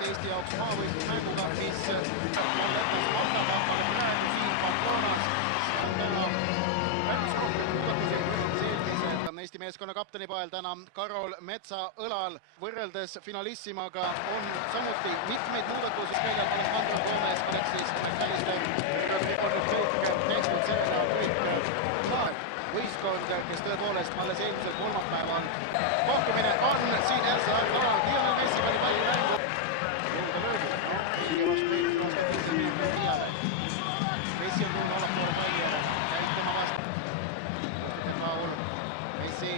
tegemist Eesti jaoks maavõistlusmänguga, mis jättes valdab, aga praegu siin Patronas päris rohkem muudatusi eelmise Eesti meeskonna kapteni pael täna Karol Metsa õlal. Võrreldes finalissimaga on samuti mitmeid muudatusi väljal Alejandro Gomez, Alexis McAllister on nüüd kõik tehtud sellega kõik võistkond, kes tõepoolest alles eelmisel kolmapäeval kohtumine on siin Elsa alal. Lionel Messi pani palli mängu. Jõuda löögi. Messi on tulnud allapoole palli ära. Käib tema vastu. Paul, Messi.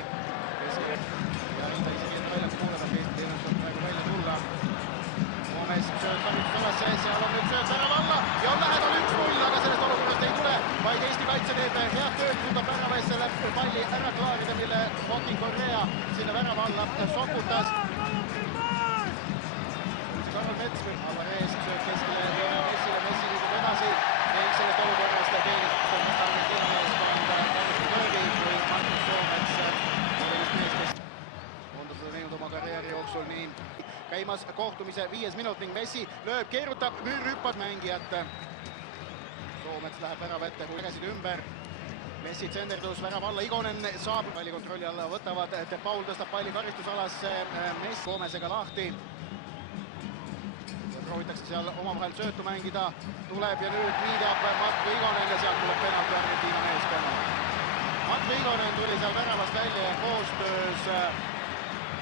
Ja Rinda isegi enda väljas kuulema. Eesti ennustab praegu välja tulla. Gomez sööd kahjuks ülesse. Seal on nüüd sööd värava alla. Ja on lähedal 1-0, aga sellest olukorrast ei tule. Vaid Eesti kaitse teeb head tööd, suudab värava ees selle palli ära klaarida, mille Joaquin Correa sinna värava alla sokutas. Karol Mets või Alvarez sööb keskele Lionel Messile. Messi liigub edasi ning sellest olukorrast teenib Argentina meeskond löögi, kui Markus Soomets oli just mees, kes on ta seda teinud oma karjääri jooksul. Nii käimas kohtumise 5. minut ning Messi lööb, keerutab, hüppab mängijat. Soomets läheb värava ette, kui käsid ümber. Messi tsenderdus värava alla, Igonen saab palli kontrolli alla, võtavad, Paul tõstab palli karistusalasse, Messi Gomezega lahti. Proovitakse seal omavahel söötu mängida, tuleb ja nüüd viidab Matvi Igonen ja sealt tuleb penalti Argentiina meeskonna. Matvi Igonen tuli seal väravast välja ja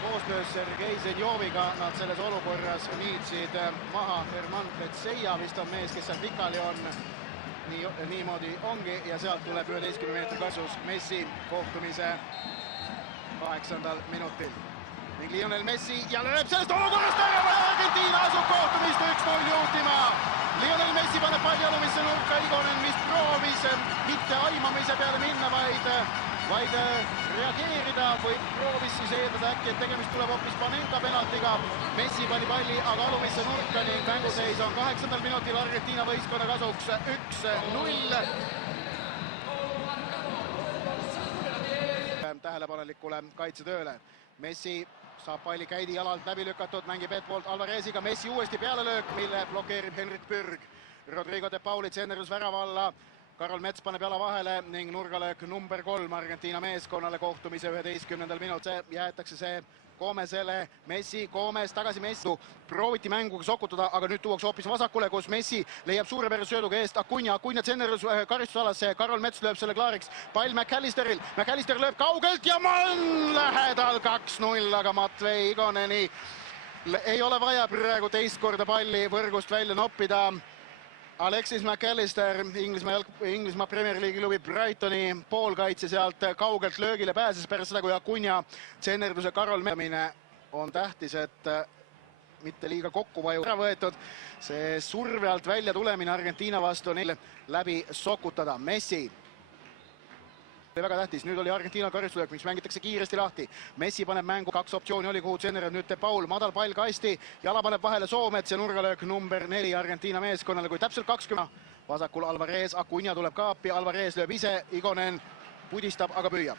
koostöös Sergei Zenjoviga nad selles olukorras viitsid maha. Herman Petseia vist on mees, kes seal pikali on. Niimoodi ongi ja sealt tuleb 11 meetri kasus Messi kohtumise 8. minutil. Ning Lionel Messi ja lööb sellest olukorrast ära ja Argentiina asub kohtumist 1-0 juhtima. Lionel Messi paneb palli alumisse nurka, Igonen vist proovis mitte aimamise peale minna, vaid reageerida või proovis siis eeldada äkki, et tegemist tuleb hoopis Panenka penaltiga. Messi pani palli aga alumisse nurka ning mänguseis on 8. minutil Argentiina võistkonna kasuks 1-0. Tähelepanelikule kaitsetööle. Messi saab palli käidi jalalt läbi lükatud, mängib Edward Alvareziga. Messi uuesti pealelöök, mille blokeerib Henrik Pürg. Rodrigo de Pauli tsenderdus värava alla. Karol Mets paneb jala vahele ning nurgalöök number 3 Argentiina meeskonnale kohtumise 11. minut. Jäetakse see Gomezele, Messi, Gomez tagasi Messi. Prooviti mänguga sokutada, aga nüüd tuuakse hoopis vasakule, kus Messi leiab suurepärase sööduga eest Acuña tsenderdus karistusalasse. Karol Mets lööb selle klaariks. Pall McAllisteril. McAllister lööb kaugelt ja on lähedal 2-0, aga Matvei Igoneni ei ole vaja praegu teist korda palli võrgust välja noppida. Alexis McAllister, Inglismaa Premier League'i klubi Brightoni poolkaitse sealt kaugelt löögile pääses pärast seda, kui Acuña tsenderduse Karol Metsamine on tähtis, et mitte liiga kokku vaju ära võetud. See surve alt välja tulemine Argentiina vastu neil läbi sokutada. Messi oli väga tähtis, nüüd oli Argentiina karistuslöök, mis mängitakse kiiresti lahti. Messi paneb mängu, 2 optsiooni oli, kuhu tsenderdab nüüd de Paul, madal pall kasti, jala paneb vahele Soomets ja nurgalöök number 4 Argentiina meeskonnale, kui täpselt 20. Vasakul Alvarez, Acuña tuleb kaapi, Alvarez lööb ise, Igonen pudistab, aga püüab.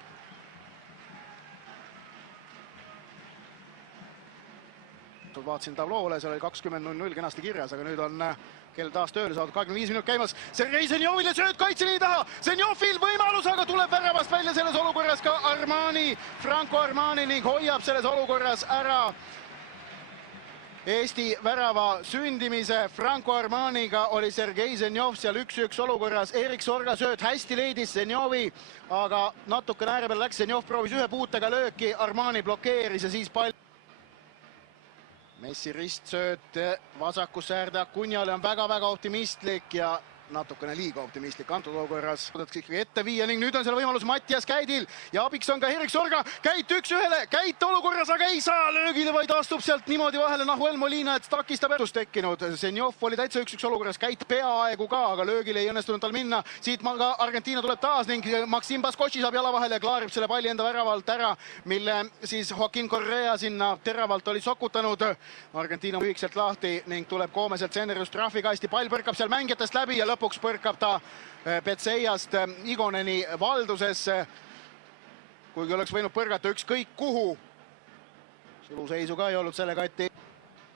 Vaatasin tabloole, seal oli 20:00 kenasti kirjas, aga nüüd on kell taas tööle saadud, 25 minut käimas. Sergei Zenjovile sööd kaitseliini taha. Zenjovil võimalus, aga tuleb väravast välja selles olukorras ka Armani. Franco Armani ning hoiab selles olukorras ära Eesti värava sündimise. Franco Armaniga oli Sergei Zenjov seal 1-1 olukorras. Erik Sorga sööd hästi leidis Zenjovi, aga natuke ääre peal läks. Zenjov proovis ühe puutega lööki, Armani blokeeris ja siis pall. Messi ristsööt vasakusse äärde, Acuñale on väga-väga optimistlik ja natukene liiga optimistlik antud olukorras. Ikkagi ette viia ning nüüd on seal võimalus Mattias Käidil ja abiks on ka Erik Sorga. Käit 1-1, Käit olukorras, aga ei saa löögile, vaid astub sealt niimoodi vahele Nahuel Molina, et takistab tekkinud. Zenjov oli täitsa 1-1 olukorras, Käit peaaegu ka, aga löögile ei õnnestunud tal minna. Siit ka Argentiina tuleb taas ning Maxim Baskoši saab jala vahele ja klaarib selle palli enda väravalt ära, mille siis Joaquin Correa sinna teravalt oli sokutanud. Argentiina lühikselt lahti ning tuleb Gomeselt tsenderdus trahvikasti, pall põrkab seal mängijatest läbi ja lõpuks põrkab ta Petseiast Igoneni valdusesse, kuigi oleks võinud põrgata ükskõik kuhu. Suluseisu ka ei olnud selle kati.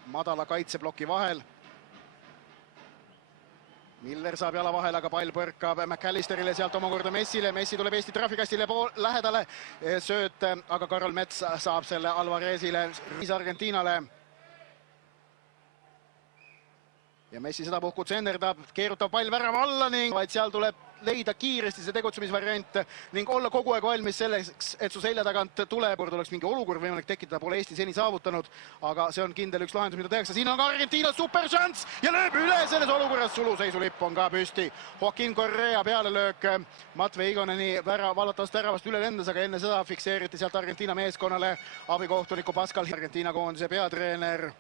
madala kaitseploki vahel. Miller saab jala vahele, aga pall põrkab McAllisterile, sealt omakorda Messile. Messi tuleb Eesti trahvikastile lähedale. Sööt, aga Karol Mets saab selle Alvarezile, Argentiinale. Ja Messi seda puhku tsenderdab, keerutab pall värava alla ning vaid seal tuleb leida kiiresti see tegutsemisvariant ning olla kogu aeg valmis selleks, et su selja tagant tuleb. Oleks mingi olukord võimalik tekitada, pole Eesti seni saavutanud, aga see on kindel üks lahendus, mida tehakse. Siin on ka Argentiina superšanss ja lööb üle selles olukorras. Suluseisu-lipp on ka püsti. Joaquin Correa pealelöök Matvei Igoneni vallatavast väravast üle lendas, aga enne seda fikseeriti sealt Argentiina meeskonnale abikohtuniku Pascal Argentiina koondise peatreener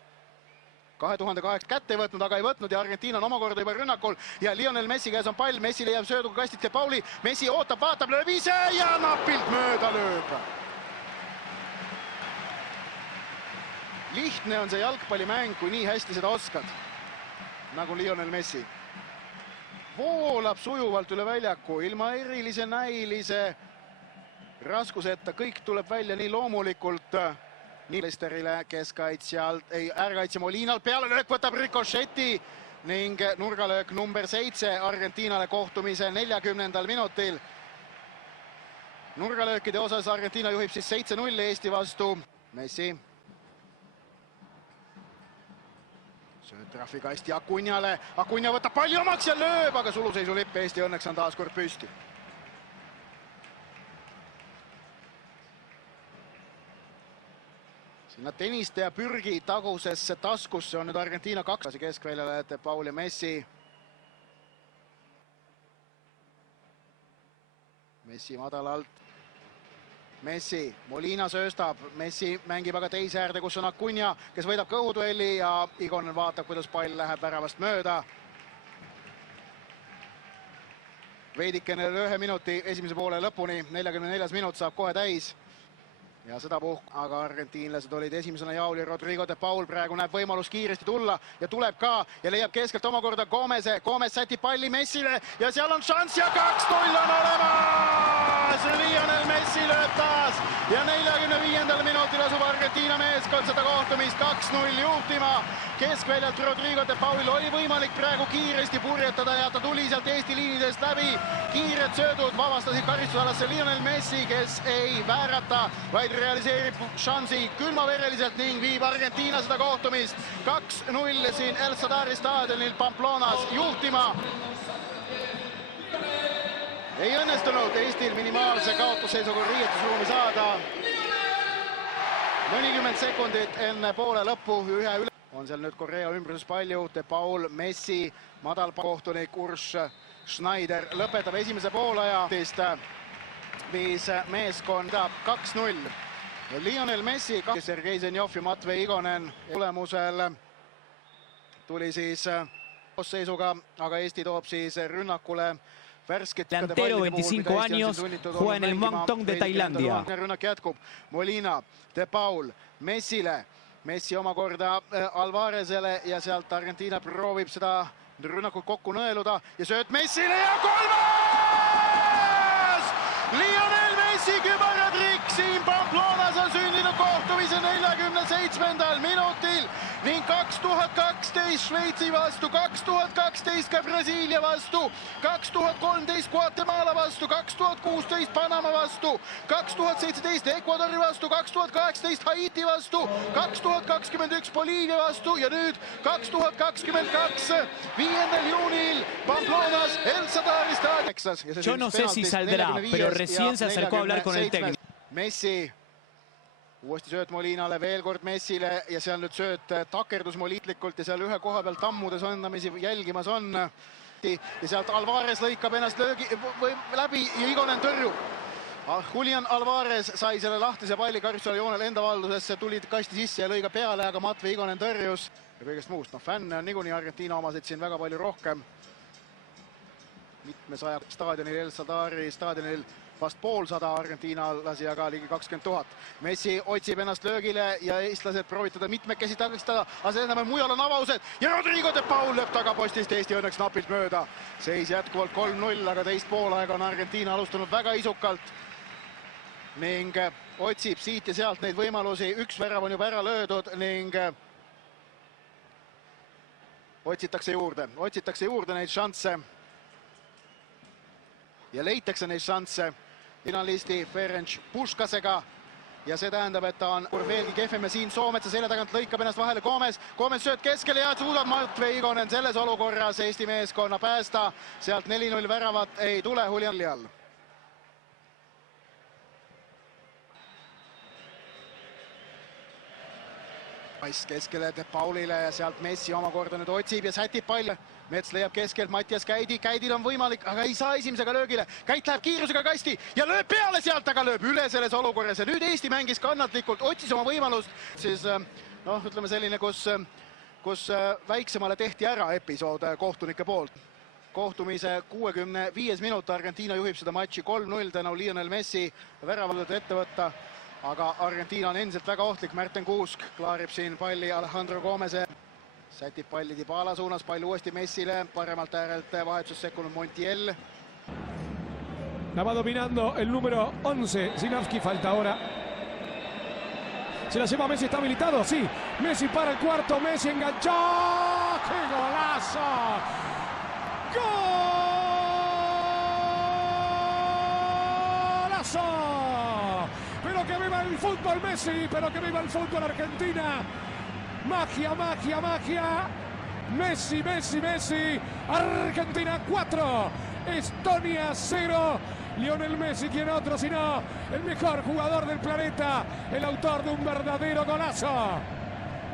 2008 kätte ei võtnud, aga ei võtnud ja Argentiina on omakorda juba rünnakul ja Lionel Messi käes on pall. Messi leiab sööduga kastid De Pauli. Messi ootab, vaatab, lööb ise ja napilt mööda lööb. Lihtne on see jalgpallimäng, kui nii hästi seda oskad, nagu Lionel Messi. Voolab sujuvalt üle väljaku, ilma erilise näilise raskuseta, kõik tuleb välja nii loomulikult. Listerile keskaitsjalt, äärekaitsja Molinal pealelöök võtab rikošeti ning nurgalöök number 7 Argentiinale kohtumise 40. minutil. Nurgalöökide osas Argentiina juhib siis 7-0 Eesti vastu. Messi. Sööt trahvikasti Acuñale. Acuña võtab palli omaks ja lööb, aga suluseisu-lipp Eesti õnneks on taas kord püsti. Sinna teniste ja pürgi tagusesse taskusse on nüüd Argentiina 2 keskväljale, De Paul ja Messi. Messi madalalt. Messi, Molina sööstab, Messi mängib aga teise äärde, kus on Acuña, kes võidab kõhuduelli ja Igonen vaatab, kuidas pall läheb väravast mööda. Veidikene 1 minuti esimese poole lõpuni, 44. minut saab kohe täis. Ja seda puhku, aga argentiinlased olid esimesena jaul ja Rodrigo De Paul praegu näeb võimalus kiiresti tulla ja tuleb ka ja leiab keskelt omakorda Gomeze. Gomez sätib palli Messile ja seal on šanss ja 2-0 on olemas! Lionel Messi lööb taas ja 45. minutil asub Argentiina meeskond seda kohtumist 2-0 juhtima. Keskväljalt Rodrigo De Paul oli võimalik praegu kiiresti purjetada ja ta tuli sealt Eesti liinidest läbi. Kiired söödud vabastasid karistusalasse Lionel Messi, kes ei väärata, vaid realiseerib šansi külmavereliselt ning viib Argentiina seda kohtumist 2-0 siin El Sadari staadionil Pamplonas juhtima. Ei õnnestunud Eestil minimaalse kaotusseisuga riietusruumi saada. Mõnikümmend sekundit enne poole lõppu ühe üle. On seal nüüd Correa ümbruses palju, De Paul, Messi, madalkohtunik Urs Schneider lõpetab esimese poolaja. Viis meeskond 2-0. Lionel Messi, Sergei Zenjov ja Matvei Igonen tulemusel tuli siis seisuga, aga Eesti toob siis rünnakule värsket. Delantero 25 años, juega en el Muangthong de Tailandia. Rünnak jätkub, Molina, De Paul, Messile, Messi omakorda Alvarezele ja sealt Argentiina proovib seda rünnakut kokku nõeluda ja sööt Messile ja kolmas! Lionel Messi kübaratrikk siin Pamplonas on sündinud kohtumise 47. minutil ning 2012 Šveitsi vastu, 2012 ka Brasiilia vastu, 2013 Guatemala vastu, 2016 Panama vastu, 2017 Ecuadori vastu, 2018 Haiti vastu, 2021 Boliivia vastu ja nüüd 2022 5. juunil Pamplonas El Sadari staadion. Yo no sé si saldrá, pero recién se acercó a hablar con el técnico. Messi, uuesti sööt Molinale, veel kord Messile ja seal nüüd sööt takerdus Molitlikult ja seal ühe koha peal tammudes õndamisi jälgimas on. Ja sealt Alvarez lõikab ennast läbi ja Igonen tõrjub. Julian Alvarez sai selle lahtise palli karistusala joonel enda valdusesse, tuli kasti sisse ja lõi ka peale, aga Matvei Igonen tõrjus. Ja kõigest muust, fänne on niikuinii Argentiina omasid siin väga palju rohkem. Mitmesaja staadionil, El Sadari staadionil vast poolsada argentiinalasi, aga ligi 20 000. Messi otsib ennast löögile ja eestlased proovitada mitmekesi takistada, aga selle mujal on avaused ja Rodrigo De Paul lööb tagapostist Eesti õnneks napilt mööda. Seis jätkuvalt 3-0, aga teist poolaega on Argentiina alustanud väga isukalt ning otsib siit ja sealt neid võimalusi. Üks värav on juba ära löödud ning otsitakse juurde neid šansse. Ja leitakse neid šansse finalisti Ferenc Puškasega. Ja see tähendab, et ta on veelgi kehvem ja siin Soometsa selja tagant lõikab ennast vahele Gomes sööt keskele ja suudab Matvei Igonen selles olukorras Eesti meeskonna päästa. Sealt 4-0 väravat ei tule Julian all. Keskele De Paulile ja sealt Messi omakorda nüüd otsib ja sätib palli. Mets leiab keskelt Mattias Käidil on võimalik, aga ei saa esimesega löögile. Käit läheb kiirusega kasti ja lööb peale sealt, aga lööb üle selles olukorras. Ja nüüd Eesti mängis kannatlikult, otsis oma võimalust. Siis ütleme selline, kus väiksemale tehti ära episood kohtunike poolt. Kohtumise 65 minut, Argentiina juhib seda matši 3-0 tänu Lionel Messi väravaldud ette võtta. Aga Argentiina on endiselt väga ohtlik. Märten Kuusk klaarib siin palli Alejandro Gomese. Sätib palli Dybala suunas, pall uuesti Messile. Paremalt äärelt vahetus sekkunud Montiel. La va dominando el número 11. Zinavski falta ahora. Se la lleva Messi, está habilitado, sí. Messi para el cuarto, Messi enganchó. ¡Qué golazo! ¡Golazo! Pero que viva el fútbol Messi, pero que viva el fútbol Argentina. Magia, magia, magia. Messi, Messi, Messi. Argentina 4. Estonia 0. Lionel Messi, quien otro sino el mejor jugador del planeta. El autor de un verdadero golazo.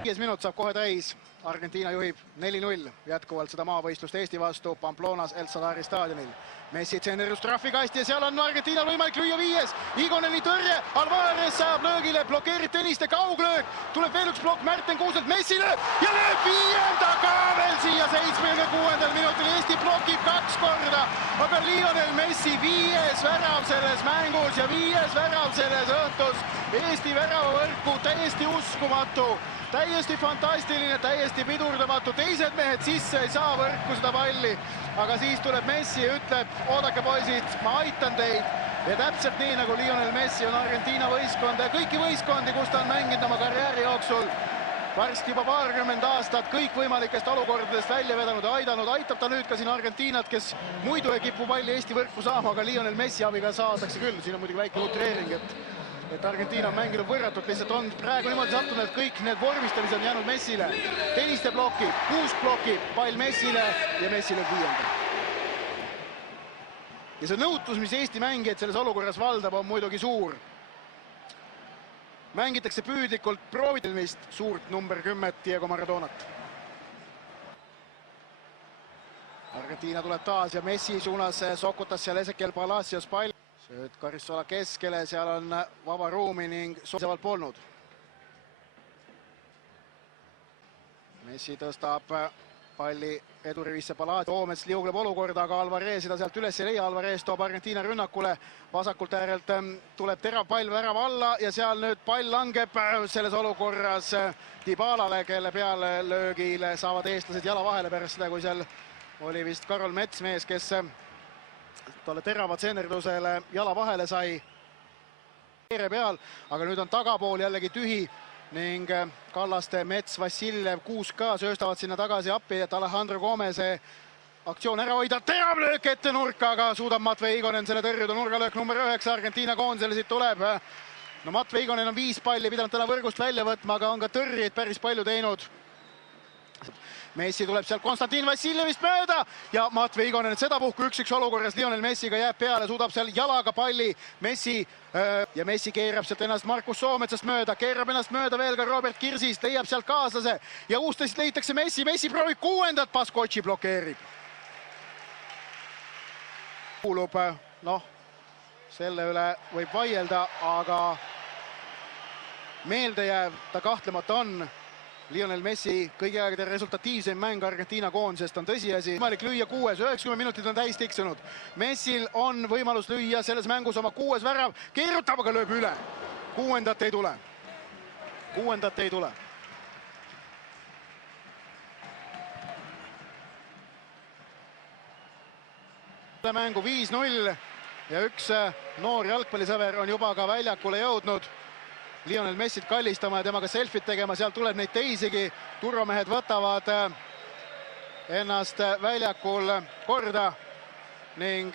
5 minut saab kohe täis. Argentiina juhib 4-0 jätkuvalt seda maavõistlust Eesti vastu Pamplonas El Sadari staadionil. Messi tsenderus trahvikasti ja seal on Argentiinal võimalik lüüa 5. Igoneni tõrje, Alvarez saab löögile, blokeerib Tõniste kauglöök. Tuleb veel üks plokk Märten Kuuselt Messile ja lööb 5. ka veel siia 76. minutil. Eesti blokib 2 korda, aga Lionel Messi 5. värav selles mängus ja 5. värav selles õhtus. Eesti väravavõrku täiesti uskumatu. Täiesti fantastiline, täiesti pidurdamatu. Teised mehed sisse ei saa võrku seda palli. Aga siis tuleb Messi ja ütleb, oodake poisid, ma aitan teid. Ja täpselt nii nagu Lionel Messi on Argentiina võistkonda ja kõiki võistkondi, kus ta on mänginud oma karjääri jooksul. Varsti juba 20 aastat kõikvõimalikest olukordadest välja vedanud ja aidanud. Aitab ta nüüd ka siin Argentiinat, kes muidu ei kipu palli Eesti võrku saama, aga Lionel Messi abiga saadakse küll. Siin on muidugi väike utreering, et Argentiina on mänginud võrratult, lihtsalt on praegu niimoodi sattunud, et kõik need vormistamised on jäänud Messile. Tõniste blokib, Kuusk blokib, pall Messile ja Messile 5. Ja see nõutus, mis Eesti mängijad selles olukorras valdab, on muidugi suur. Mängitakse püüdlikult proovitelmist suurt number 10 Diego Maradonat. Argentiina tuleb taas ja Messi suunas sokutas seal Ezequiel Palacios pall. Sööt Karissola keskele, seal on vaba ruumi ning soosevalt polnud. Messi tõstab palli edurivisse Palacios. Toomets liugleb olukorda, aga Alvarez seda sealt üles ei leia. Alvarez toob Argentiina rünnakule. Vasakult äärelt tuleb terav pall värava alla ja seal nüüd pall langeb selles olukorras Dybalale, kelle peale löögile saavad eestlased jala vahele pärast seda, kui seal oli vist Karol Mets mees, kes talle terava tsenderdusele jala vahele sai peal, aga nüüd on tagapool jällegi tühi ning Kallaste, Mets, Vassiljev, Kuusk ka sööstavad sinna tagasi appi, et Alejandro Gomese aktsioon ära hoida. Terav löök ette nurka, aga suudab Matvei Igonen selle tõrjuda. Nurgalöök number 9 Argentiina koondisele siit tuleb. No Matvei Igonen on 5 palli pidanud täna võrgust välja võtma, aga on ka tõrjeid päris palju teinud. Messi tuleb sealt Konstantin Vassiljevist mööda ja Matvei Igonen sedapuhku 1-1 olukorras Lionel Messiga jääb peale, suudab seal jalaga palli Messi ja Messi keerab sealt ennast Markus Soometsast mööda, keerab ennast mööda veel ka Robert Kirsist, leiab sealt kaaslase ja uustasid leitakse Messi, Messi proovib 6. Paskotši blokeerib. Kuulub, selle üle võib vaielda, aga meeldejääv ta kahtlemata on. Lionel Messi kõigi aegade resultatiivsem mäng Argentiina koondisest on tõsiasi. Võimalik lüüa 6, 90 minutit on täis tiksunud. Messil on võimalus lüüa selles mängus oma 6. värav, keerutab, aga lööb üle. 6. ei tule. 6. ei tule. Mängu 5-0 ja üks noor jalgpallisõber on juba ka väljakule jõudnud Lionel Messit kallistama ja temaga selfit tegema, sealt tuleb neid teisigi. Turvamehed võtavad ennast väljakul korda ning